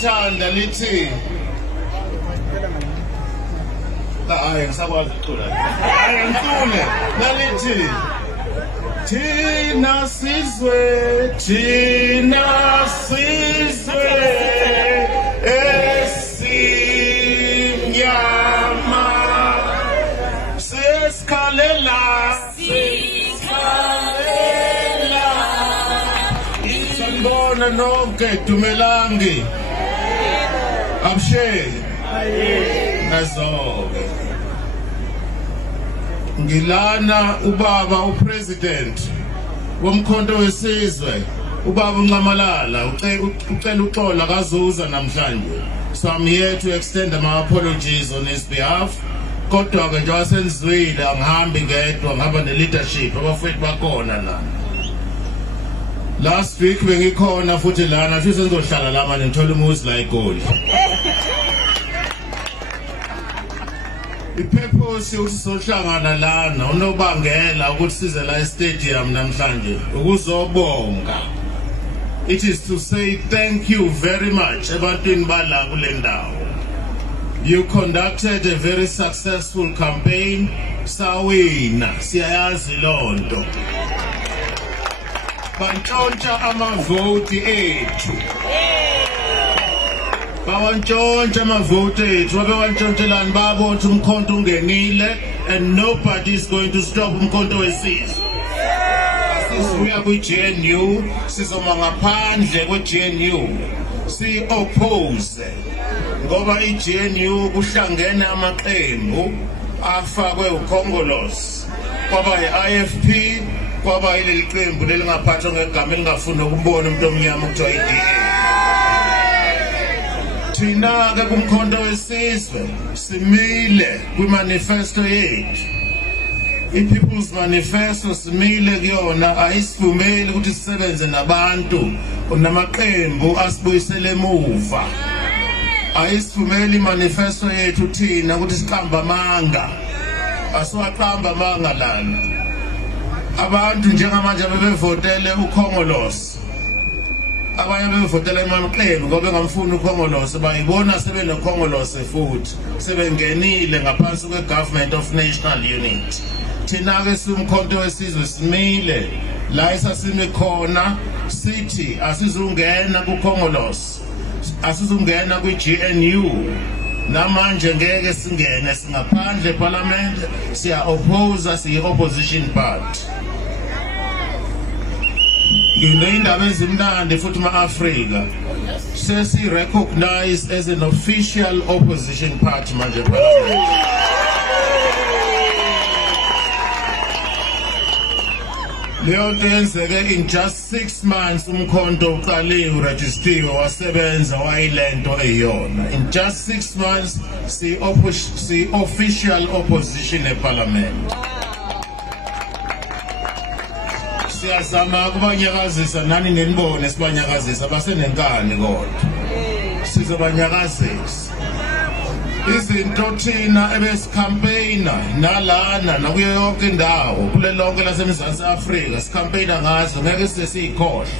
liyathanda lithi hayi ngisakwazi ukucula hayi ngicule nalithi thina sizwe esimnyama sesikhalela sanibona nonke dumelangi absheli nazoke ngilana ubaba upresident womkhonto wesizwe ubaba uNcamalala ucela uxola kazuza namhlanje, so I'm here to extend my apologies on his behalf. Kodwa ke nje wasenzwile angihambi ngedwa ngihamba ne-leadership abafethu bakhona la. Last week bengikhona futhi lana futhi sengizohlala la manje ngithola umuzi la eGoli. Ipurpose yokuthi sohlangana lana unobangela ukuthi size la e-stadium namhlanje ukuzobonga. It is to say thank you very much ebantwini bala kule ndawo. You conducted a very successful campaign. Sawina siyayazi lonto. Bantshontsha amavoti ethu. Bawantshontsha amavoti ethu. Babewantshontshelani babona umkhonto ungenile and nobody is going to stop umkhonto wesizwe. Sisibuya kwi-GNU sizoma ngaphandle kwe-GNU si-oppose ngoba i-GNU kuhlangene amaqembu afakwe ukhongolose kwaba i-IFP kwaba ileli qembu lelingaphathwa ngegama elingafuni ukubona umuntu omnyama kuthiwa i-DA. Thina-ke kumkhonto wesizwe simile kwi-manifesto yethu. I-People's Manifesto simile kuyona ayisivumeli ukuthi sisebenze nabantu namaqembu asibuyisele emuva. Ayisivumeli imanifesto yethu thina ukuthi siqamba amanga. Asiwaqamba amanga lana. Abantu njengamanje bebevotele ukhongolose. Abanye bevotele amaqembu ngoba bengamfuni ukhongolose bayibona sebenokhongolose futhi sebengenile ngaphansi kwe-Government of National Unity. Thina ke simkhonto wesizwe simile la esasime khona sithi asizungena kukhongolose asizungena kwi-GNU namanje ngeke singene singaphandle eParliament siya oppose siyi-opposition party. Indaba ezimnandi futhi ma-Afrika sesi-recognized as an official opposition party manje eParliament. Leonto yenzeke in just 6 months umkhonto uqale uregistiwe wasebenza wayilento eyona. In just 6 months si official opposition eParliament. Siyazama ukubanyakazisa nani nenibone sibanyakazisa basenenkani kodwa. Sizobanyakazisa. Izinto thina ebescampaigna nalana nakuyo yonke indawo kule lonke laseMzantsi Afrika sicampaigna ngazo ngeke sesiyikhohle.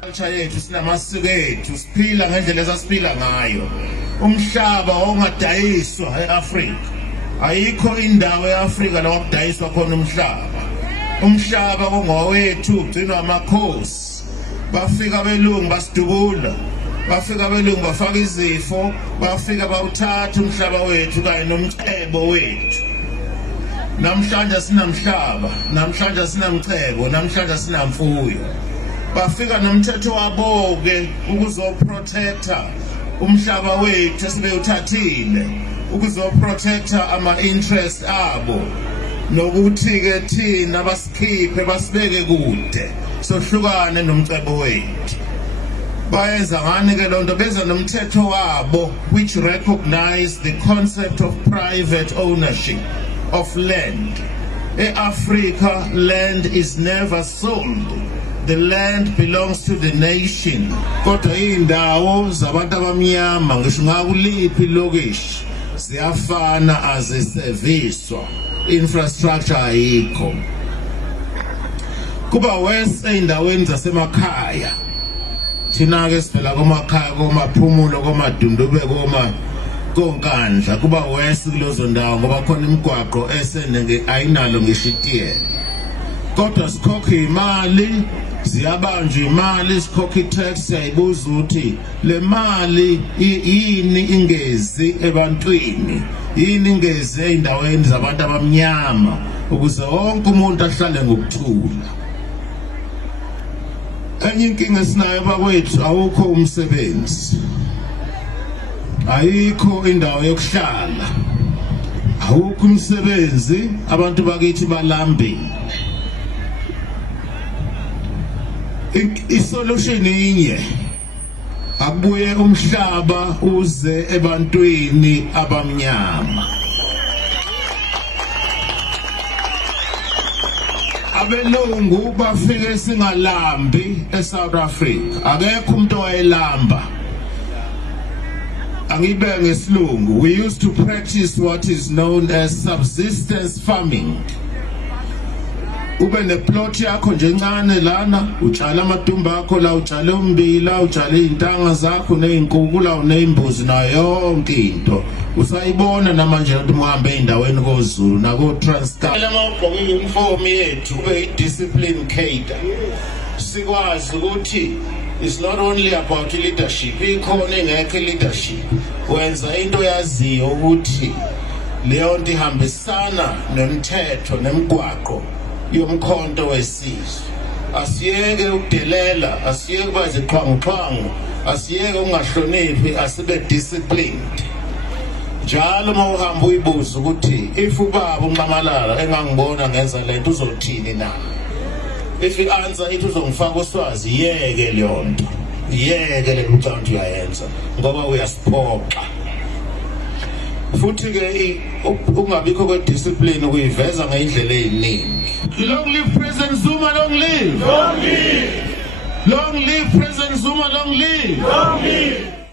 Culture yethu sinamasiko ethu siphila ngendlela esasiphila ngayo. Umhlaba ongadayiswa eAfrika. Ayikho indawo eAfrika la okudayiswa khona umhlaba. Umhlaba kongowethu ugcinwa amakhosi. Bafika belungu basidubula. Bafika belungu bafaka izifo, bafika bawuthatha umhlaba wethu kanye nomcebo wethu. Namhlanje sinamhlaba, namhlanje sinamcebo, namhlanje sinamfuyo. Bafika nomthetho wabo ke ukuzoprotecta umhlaba wethu esibewuthathile, ukuzoprotecta ama-interest abo. Nokuthi ke thina basikhiphe basibeke kude sohlukane nomcebo wethu. Bayenza ngani ke lonto beza nomthetho wabo which recognize the concept of private ownership of land. Africa, land is never sold. The land belongs to the nation. Kodwa indawo zabantu abamnyama ngisho ngakuliphi ilokishi ziyafana aziserviswa. Infrastructure ayikho. Kuba west endaweni zasemakhaya thina ke sivela komakhaya komaphumulo komadundube konkandla kuba wesi kulozo ndawo ngoba khona imigwaqo esene ayinalo ngishitiye kodwa sikhokha imali ziyabanjwa imali sikhokha itax siyayibuza ukuthi le mali yini ingezi ebantwini yini ingezi eindaweni zabantu abamnyama ukuze wonke umuntu ahlale ngokuthula. Enye inkinga esinayo bakwethu awukho umsebenzi ayikho indawo yokuhlala awukho umsebenzi abantu bakithi balambile. Isolution inye akubuye umhlaba uze ebantwini abamnyama. Abelungu bafike singalambi eSouth Africa akekho umuntu owayelamba. Angibe ngesilungu we used to practice what is known as subsistence farming. Ube neplot yakho nje encane lana utshala amadumba akho la utshale umbila utshale izintanga zakho nezinkukhu la unezimbuzi nayo yonke into usayibona namanje ukuthi muhambe endaweni koZulu nako Transkei lamagqoka uniform yethu kube discipline cadre sikwazi ukuthi it's not only about leadership ikhona engekho leadership wenza into yaziyo ukuthi leyo nto ihambisana nomthetho nemigwaqo yomkhonto wesizwe. Asiyeke ukudelela asiyeke baze xhwanguxhwangu asiyeke ungahloniphi asibe disciplined. Njalo uma uhamba uyibuza ukuthi if ubaba uNxamalala engangibona ngenza lento uzothini na if i-answer ithi uzongifaka uswazi yeke leyo nto yeke le nto uyayenza ngoba uyasiphoxa. Futhi ke ungabikho kwe discipline ukuyiveza ngendlela eziningi. Long live President Zuma, long live. Long live. Long live President Zuma, long live. Long live.